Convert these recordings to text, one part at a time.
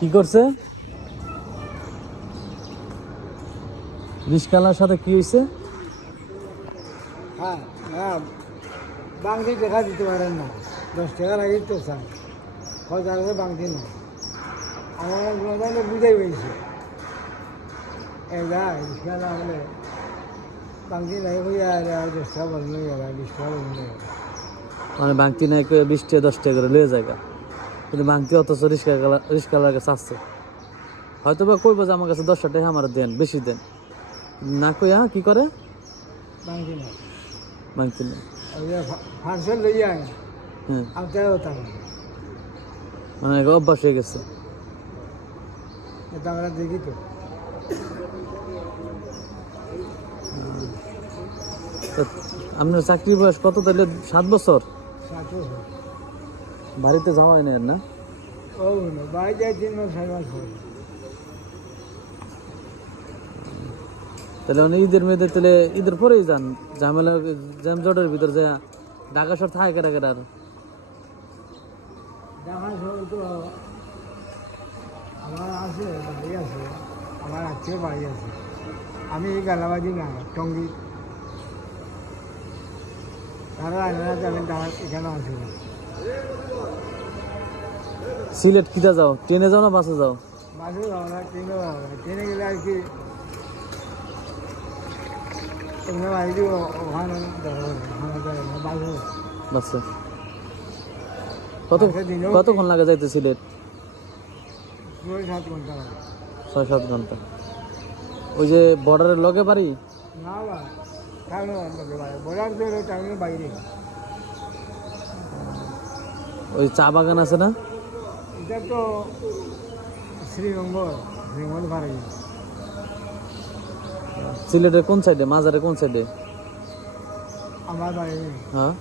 কি করছে? রিস্কালার সাথে কি হয়েছে? হ্যাঁ হ্যাঁ, বাংতি দেখা দিতে পারেন না, 10 টাকার আগে তো স্যার সরকারের বাংতি না। আমার প্রধানে বুঝাই পেয়েছে এরা রিক্সাওয়ালা হলে বাংতি নাই হইয়া 10 টাকা বন্ধ হয়ে গেল, 20 টাকা বন্ধ হয়ে গেল। মানে বাংতি নাই 20 টাকা 10 টাকা করে লয়ে জায়গা, কিন্তু বাংতি অথচ রিস্কালার কাছে আসছে। হয়তো বা কইব যে আমার কাছে 10 টাকা আমার দেন, বেশি দেন, না কইয়া কি করে? বাংতি নাই বাংতি নেই। ওই ফার্সেল লইয়া হ্যাঁ, আপনারও টাকা মানে অভ্যাস হয়ে গেছে। এটা আমরা দেখি তো। তো আপনার চাকরির বয়স কত তাহলে? 7 বছর। সাথে বাড়িতে যাওয়া হয় না আর না? ও না, বাড়ি যায় 3 মাস 4 মাস পরে। তাহলে মানে ঈদের মেয়েদের তাহলে ঈদের পরেই যান, ঝামেলা জ্যামজটের ভিতর যায় ঢাকা শহর থাকে কেটা কেটা আর। দেখা শহর তো আমার আছে, বাড়ি আছে, আমার আত্মীয় বাড়ি আছে। আমি এই গালাবাজি না, টঙ্গি তারা আনে না, আমি এখানে আসি না। সিলেট কিটা যাও, ট্রেনে যাও না বাসে যাও? বাসে যাবো না, ট্রেনে যাবো না। ট্রেনে গেলে আর কি এমনি বাড়ি দিব, ওখানে দেখা হবে, ওখানে যাবে না, বাসে বাসে। কত বাসে দিনেও কতক্ষণ লাগে যাইতে সিলেট? 6-7 ঘন্টা লাগে। 6-7 ঘন্টা। ওই যে বর্ডারের লগে বাড়ি? না বা টাউনের মধ্যে বাড়ি, বলার জন্য টাউনের বাইরে। ওই চা বাগান আছে না? এটা তো শ্রীমঙ্গল, শ্রীমঙ্গল বাড়ি। সিলেটের কোন সাইডে, মাজারে কোন সাইডে? আমার বাড়ি হ্যাঁ,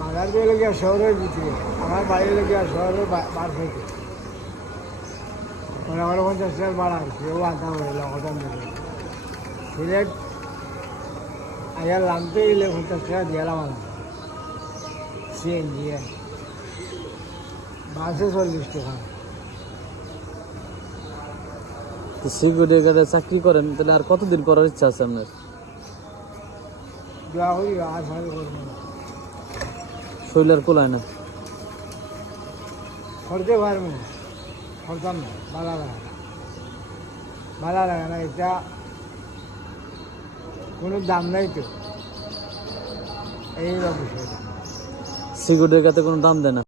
মাদার দিয়ে লেগে শহরের ভিতরে, আমার বাড়ি লেগে শহরের বার থেকে মানে আমার 50 টাকার ভাড়া, সেও আনতে হবে লগটার মধ্যে। সিলেট আগে নামতে গেলে 50 টাকা দিয়ালাম আমার সিএনজি, বাসে 40 টাকা। তো সিকিউরিটি গার্ডে চাকরি করেন, তাহলে আর কতদিন করার ইচ্ছা আছে আপনার? দোয়া করি আর ভালো করবো না, শৈলার কোলায় না? করতে পারবো না, করতাম না, ভালো লাগে না, ভালো লাগে না। এটা কোনো দাম নাই তো, এই বিষয়টা। সিকিউরিটির কাছে কোনো দাম দেয় না?